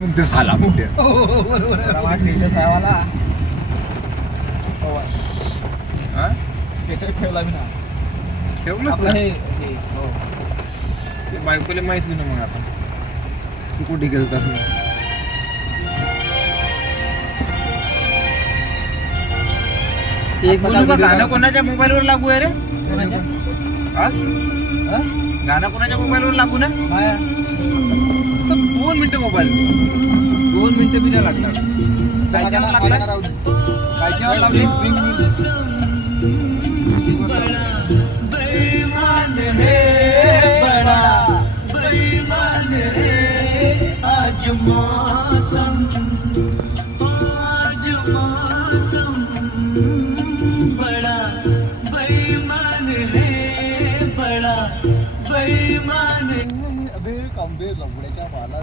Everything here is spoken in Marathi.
ते झाला मोठे साहेबाला ठेवला मी ना ठेवलंच आपलं ना हे हो ते बायकोला माहिती ना मग आता तू कुठे गेलतास मग एक बोलू का गाणं कोणाच्या मोबाईल वर लागू आहे रे हा? गाणं कोणाच्या मोबाईल वर लागू ना माया फक्त 2 मिनिटं मोबाईल 2 मिनिटं बी नाही लागणार कायच्यावर लागणार कायच्यावर लावले बेईमान है बड़ा बेईमान है आज मौसम बड़ा बेईमान है बड़ा बेईमान अबे कांबे लवड्याच्या माला